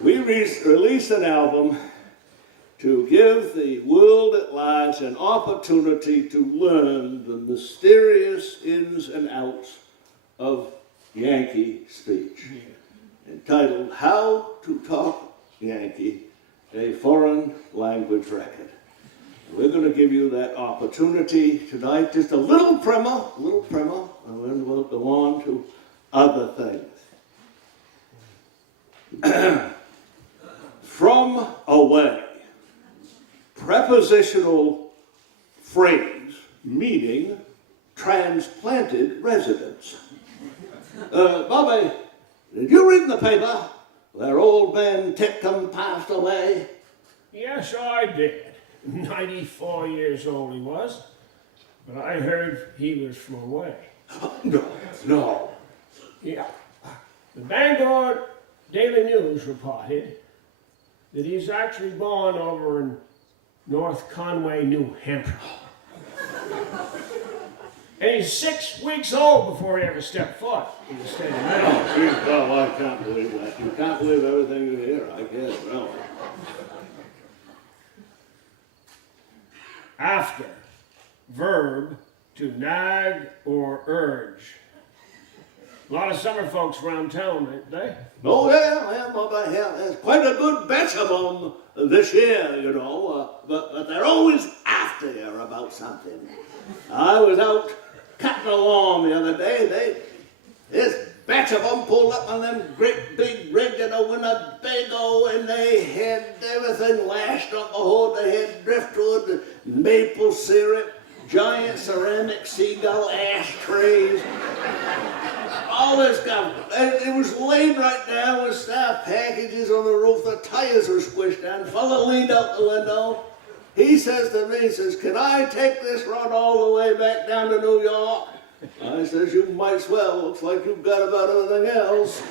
We released an album to give the world at large an opportunity to learn the mysterious ins and outs of Yankee speech, entitled How to Talk Yankee, a Foreign Language Record. We're going to give you that opportunity tonight, just a little primer, and then we'll go on to other things. From away, prepositional phrase meaning transplanted residence. Bobby, did you read in the paper where old man Titcomb passed away? Yes, I did. 94 years old he was, but I heard he was from away. No. Yeah. The Bangor Daily News reported that he's actually born over in North Conway, New Hampshire. And he's 6 weeks old before he ever stepped foot in the state of Maine. Oh, geez, well, I can't believe that. You can't believe everything you hear, I guess, really. After, verb to nag or urge. A lot of summer folks around town, ain't they? Oh, yeah, Bobby, yeah. There's quite a good batch of them this year, you know, but they're always after you about something. I was out cutting a lawn the other day. This batch of them pulled up on them great big rigs, you know, Winnebago, and they had everything lashed on the hood. They had driftwood, maple syrup, giant ceramic seagull ashtrays. All this stuff. And it was laid right down with staff packages on the roof. The tires were squished down. The fella leaned out the window. He says to me, he says, "Can I take this run all the way back down to New York?" I says, "You might as well. Looks like you've got about everything else."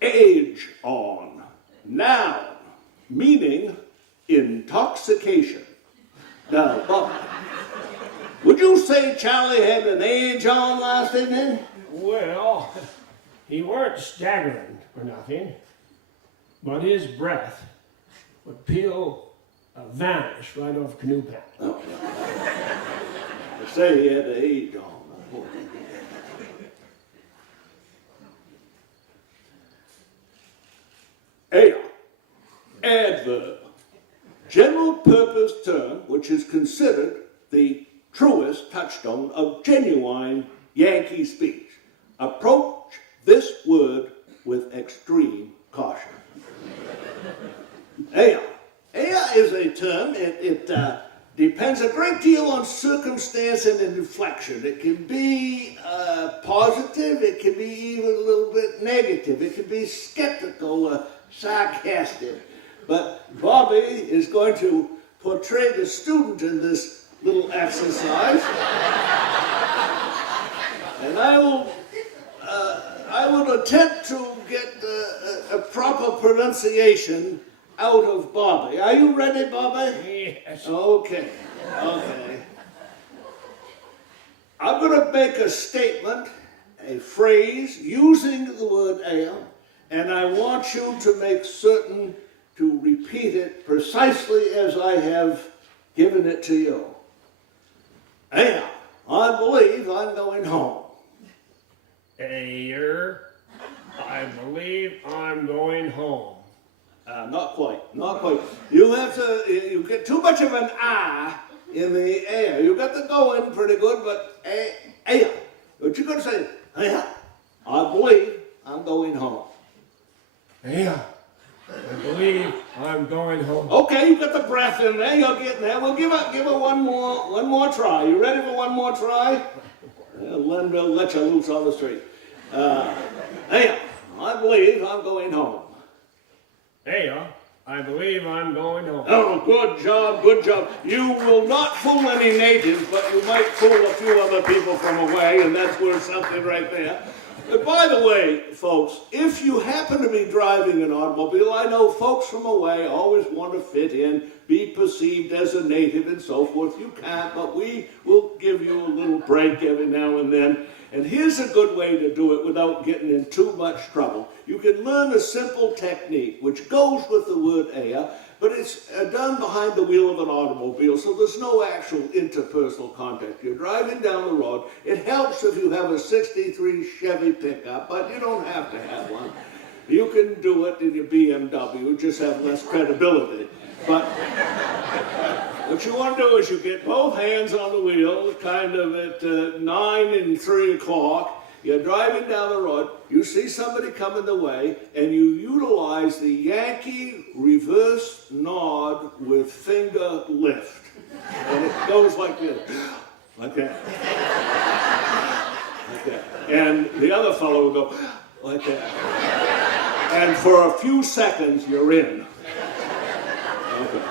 Age on. Noun. Meaning intoxication. Now, Bob, would you say Charlie had an age on last evening? Well, he weren't staggering or nothing, but his breath would vanish right off canoe paddle. Oh, yeah. They say he had the age on. Adverb. General purpose term which is considered the truest touchstone of genuine Yankee speech. Approach this word with extreme caution. Aya is a term, it depends a great deal on circumstance and inflection. It can be positive, it can be even a little bit negative, it can be skeptical, sarcastic. But Bobby is going to portray the student in this little exercise. And I will attempt to get a proper pronunciation out of Bobby. Are you ready, Bobby? Yes. Okay. I'm going to make a statement, a phrase, using the word "am," and I want you to make certain to repeat it precisely as I have given it to you. "Am, I believe I'm going home." Ayer, I believe I'm going home. Not quite. You get too much of an ah in the air. You got the going pretty good, but air. But you're going to say, "Ayer, I believe I'm going home." Yeah, I believe I'm going home. Okay, you got the breath in there. You're getting there. We'll give it one more try. You ready for one more try? Then we'll let you loose on the street. Hey, I believe I'm going home. Hey, I believe I'm going home. Oh, good job. You will not fool any natives, but you might fool a few other people from away, and that's worth something right there. By the way, folks, if you happen to be driving an automobile, I know folks from away always want to fit in be perceived as a native and so forth. You can't, but we will give you a little break every now and then. And here's a good way to do it without getting in too much trouble. You can learn a simple technique which goes with the word air, but it's done behind the wheel of an automobile, so there's no actual interpersonal contact. You're driving down the road. It helps if you have a 63 Chevy pickup, but you don't have to have one. You can do it in your BMW, just have less credibility. But what you want to do is you get both hands on the wheel, kind of at 9 and 3 o'clock. You're driving down the road, you see somebody coming the way, and you utilize the Yankee reverse nod with finger lift. And it goes like this, like that. Like that. And the other fellow will go like that. And for a few seconds, you're in. Okay.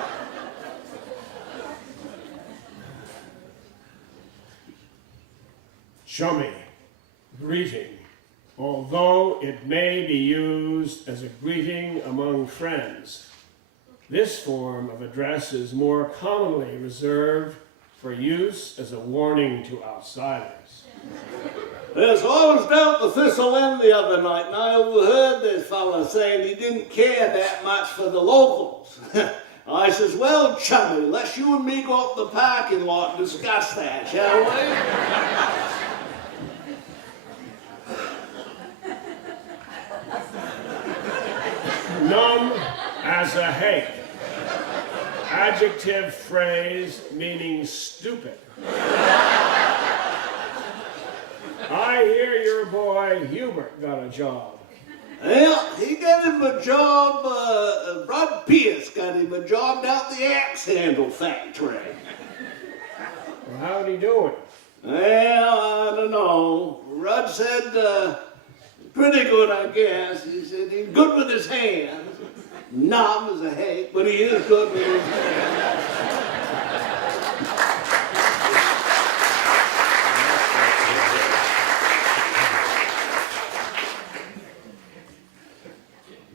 Chummy. Greeting, although it may be used as a greeting among friends. This form of address is more commonly reserved for use as a warning to outsiders. There's always down the thistle end the other night, and I overheard this fella saying he didn't care that much for the locals. I says, well, Chummy, let's you and me go up the parking lot and discuss that, shall we? Numb as a hate. Adjective phrase meaning stupid. I hear your boy Hubert got a job. Well, he got him a job, Rod Pierce got him a job down at the axe handle factory. Well, how'd he do it? Well, I don't know. Rod said, pretty good, I guess. He said he's good with his hands. Numb as a hate, but he is good with his hands.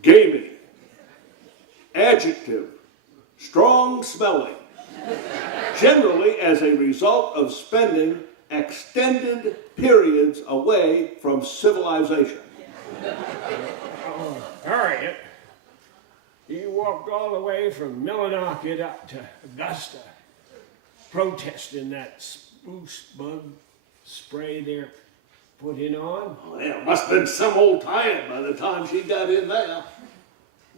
Gamey. Adjective. Strong smelling. Generally as a result of spending extended periods away from civilization. Harriet, you walked all the way from Millinocket up to Augusta, protesting that spruce bug spray they're putting on. Well, it must have been some old tired by the time she got in there.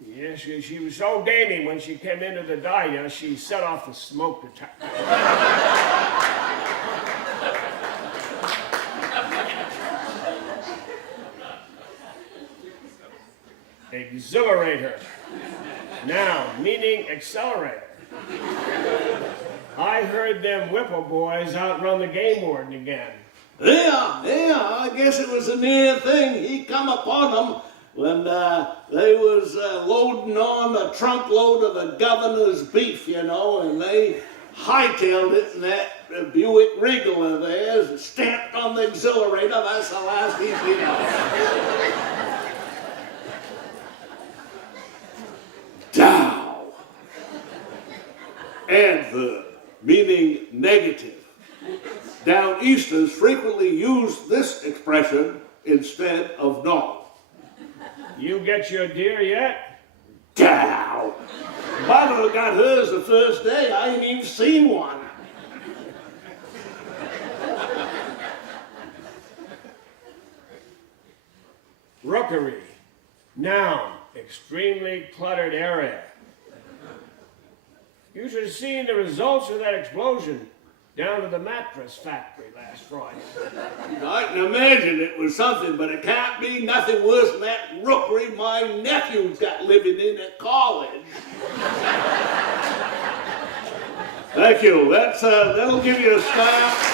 Yes, she was so gamey when she came into the diner, she set off the smoke detector. Exhilarator. Now, meaning accelerator. I heard them Whipple boys outrun the game warden again. Yeah, I guess it was a near thing. He come upon them when they was loading on a trunk load of the governor's beef, you know, and they hightailed it in that Buick Regal of theirs, stamped on the exhilarator. That's the last he seen of it. Dow. Adverb, meaning negative. Downeasters frequently use this expression instead of no. You get your deer yet? Dow. Barbara got hers the first day. I ain't even seen one. Rookery. Noun. Extremely cluttered area. You should have seen the results of that explosion down to the mattress factory last Friday. I can imagine it was something, but it can't be nothing worse than that rookery my nephew's got living in at college. Thank you. That'll give you a start.